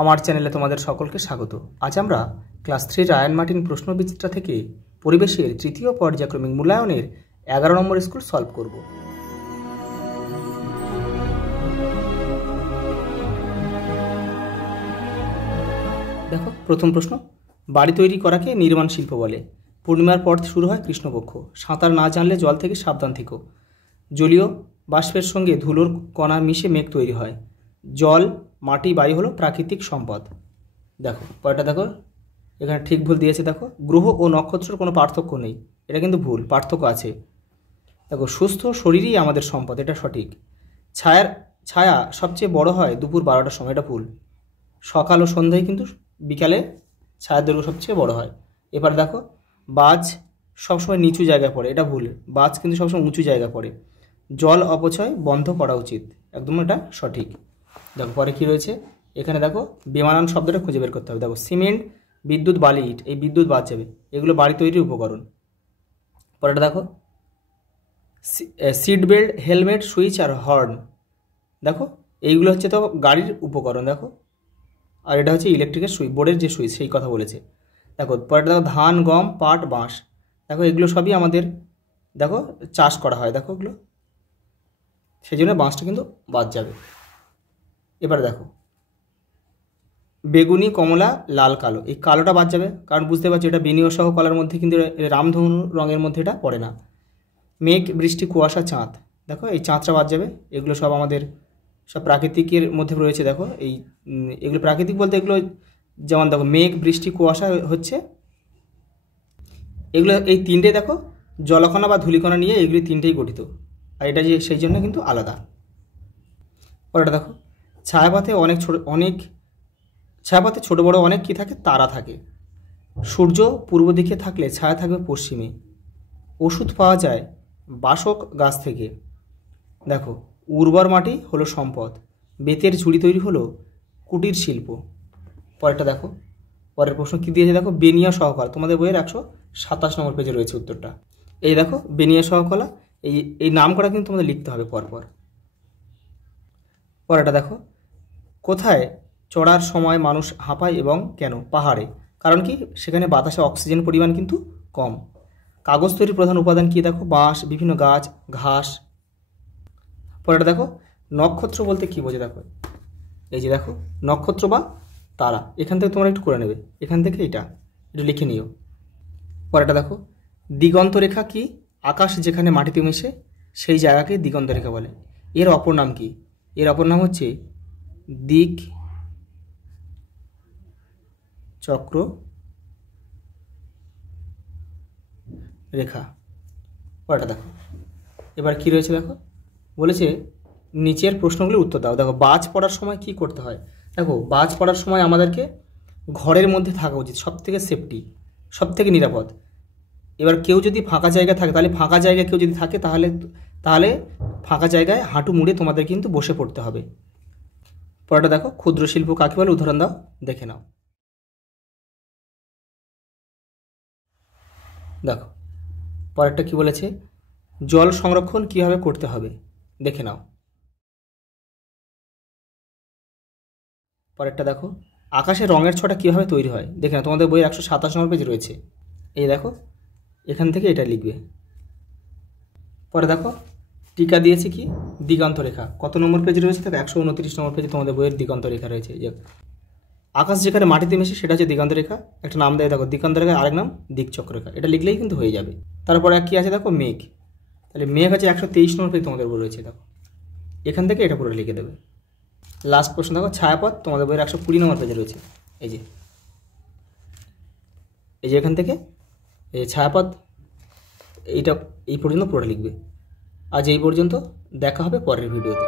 আমার চ্যানেলে তোমাদের সকলকে স্বাগত। আজ আমরা ক্লাস 3 রায়ান মার্টিন প্রশ্নবিচিত্রা থেকে পরিবেশের তৃতীয় পর্যায়ক্রমিক মূল্যায়নের 11 নম্বর স্কুল সলভ করব। দেখো প্রথম প্রশ্ন, বাড়ি তৈরি করাকে নির্মাণ শিল্প বলে। পূর্ণিমার পর শুরু হয় কৃষ্ণপক্ষ। সাঁতার না জানলে জল থেকে সাবধান থেকো। জলীয় বাষ্পের সঙ্গে ধুলোর কণা মিশে মেঘ তৈরি হয়। জল, মাটি, বায়ু হলো প্রাকৃতিক সম্পদ। দেখো পরেরটা দেখো, এখানে ঠিক ভুল দিয়েছে। দেখো গ্রহ ও নক্ষত্রের কোনো পার্থক্য নেই, এটা কিন্তু ভুল, পার্থক্য আছে। দেখো সুস্থ শরীরই আমাদের সম্পদ, এটা সঠিক। ছায়া সবচেয়ে বড় হয় দুপুর 12টার সময়, এটা ভুল। সকাল ও সন্ধ্যায় কিন্তু বিকালে ছায়ার দৈর্ঘ্য সবচেয়ে বড় হয়। এবার দেখো বাজ সবসময় নিচু জায়গায় পড়ে, এটা ভুল। বাজ কিন্তু সবসময় উঁচু জায়গায় পড়ে। জল অপচয় বন্ধ করা উচিত, একদম এটা সঠিক। দেখো পরে কী রয়েছে এখানে, দেখো বেমানান শব্দটা খুঁজে বের করতে হবে। দেখো সিমেন্ট, বিদ্যুৎ, বালি, ইট, এই বিদ্যুৎ বাদ যাবে, এগুলো বাড়ি তৈরির উপকরণ। পরেটা দেখো সিট বেল্ট, হেলমেট, সুইচ আর হর্ন, দেখো এইগুলো হচ্ছে তো গাড়ির উপকরণ। দেখো আর এটা হচ্ছে ইলেকট্রিকের সুইচ, বোর্ডের যে সুইচ সেই কথা বলেছে। দেখো পরেটা দেখো ধান, গম, পাট, বাঁশ, দেখো এগুলো সবই আমাদের দেখো চাষ করা হয়। দেখো এগুলো, সেই জন্য বাঁশটা কিন্তু বাদ যাবে। এবার দেখো বেগুনি, কমলা, লাল, কালো, এই কালোটা বাদ যাবে, কারণ বুঝতে পারছি এটা বিনিয়োগ সহ কলার মধ্যে কিন্তু রামধনু রঙের মধ্যে এটা পড়ে না। মেঘ, বৃষ্টি, কুয়াশা, চাঁদ, দেখো এই চাঁদটা বাদ যাবে। এগুলো সব আমাদের সব প্রাকৃতিকের মধ্যে রয়েছে। দেখো এগুলো প্রাকৃতিক বলতে এগুলো যেমন দেখো মেঘ, বৃষ্টি, কুয়াশা হচ্ছে এগুলো, এই তিনটে দেখো জলকণা বা ধূলিকণা নিয়ে এগুলি তিনটেই গঠিত, আর এটা যে সেই জন্য কিন্তু আলাদা। পরেটা দেখো ছায়াপথে ছায়াপথে ছোট বড় অনেক কি থাকে, তারা থাকে। সূর্য পূর্ব দিকে থাকলে ছায়া থাকবে পশ্চিমে। ওষুধ পাওয়া যায় বাসক গাছ থেকে। দেখো উর্বর মাটি হলো সম্পদ। বেতের ঝুড়ি তৈরি হলো কুটির শিল্প। পরেরটা দেখো, পরের প্রশ্ন কী দিয়েছে দেখো, বেনিয়া সহকলা, তোমাদের বইয়ের 127 নম্বর পেজে রয়েছে উত্তরটা। এই দেখো বেনিয়া সহকলা, এই নাম করা কিন্তু তোমাদের লিখতে হবে পরপর। পরেরটা দেখো, কোথায় চড়ার সময় মানুষ হাঁপায় এবং কেন? পাহাড়ে, কারণ কি সেখানে বাতাসে অক্সিজেন পরিমাণ কিন্তু কম। কাগজ তৈরির প্রধান উপাদান কি? দেখো বাঁশ, বিভিন্ন গাছ, ঘাস। পরেরটা দেখো নক্ষত্র বলতে কি বোঝে? দেখো এই যে দেখো নক্ষত্র বা তারা, এখান থেকে তোমরা একটু করে নেবে, এখান থেকে এটা লিখে নিও। পরেরটা দেখো দিগন্ত রেখা কি? আকাশ যেখানে মাটিতে মিশে সেই জায়গাকে দিগন্ত রেখা বলে। এর অপর নাম কি? এর অপর নাম হচ্ছে দিক চক্র রেখা। পরেরটা দেখো এবার কি রয়েছে, দেখো বলেছে নিচের প্রশ্নগুলির উত্তর দাও। দেখো বাজ পড়ার সময় কি করতে হয়? দেখো বাজ পড়ার সময় আমাদেরকে ঘরের মধ্যে থাকা উচিত, সব থেকে সেফটি, সব থেকে নিরাপদ। এবার কেউ যদি ফাঁকা জায়গায় থাকে, তাহলে ফাঁকা জায়গায় কেউ যদি থাকে তাহলে ফাঁকা জায়গায় হাঁটু মুড়ে তোমাদের কিন্তু বসে পড়তে হবে। পরেরটা দেখো ক্ষুদ্র শিল্প কাকে বলে? উদাহরণ দাও, দেখে নাও। দেখো পরেরটা কি বলেছে, জল সংরক্ষণ কিভাবে করতে হবে, দেখে নাও। পরেরটা দেখো আকাশে রঙের ছটা কীভাবে তৈরি হয়, দেখে নাও, তোমাদের বইয়ের 127 নম্বর পেজ রয়েছে। এই দেখো এখান থেকে এটা লিখবে। পরে দেখো টিকা দিয়েছে কি? দিগন্ত রেখা। কত নম্বর পেজে রয়েছে? দেখো 129 নম্বর পেজে তোমাদের বইয়ের দিগন্ত রেখা রয়েছে। আকাশ যেখানে মাটিতে মেশে সেটা হচ্ছে দিগন্ত রেখা, একটা নাম দেয়। দেখো দিগন্ত রেখা, আরেক নাম দিকচক্র রেখা, এটা লিখলেই কিন্তু হয়ে যাবে। তারপরে কি আছে দেখো মেঘ, তাহলে মেঘ আছে 123 নম্বর পেজ তোমাদের বই রয়েছে। দেখো এখান থেকে এটা পুরো লিখে দেবে। লাস্ট প্রশ্ন দেখো ছায়াপথ, তোমাদের বইয়ের 120 নম্বর পেজে রয়েছে। এই যে এখান থেকে এই ছায়াপথ, এইটা এই পর্যন্ত পুরোটা লিখবে। আজ এই পর্যন্ত, দেখা হবে পরের ভিডিওতে।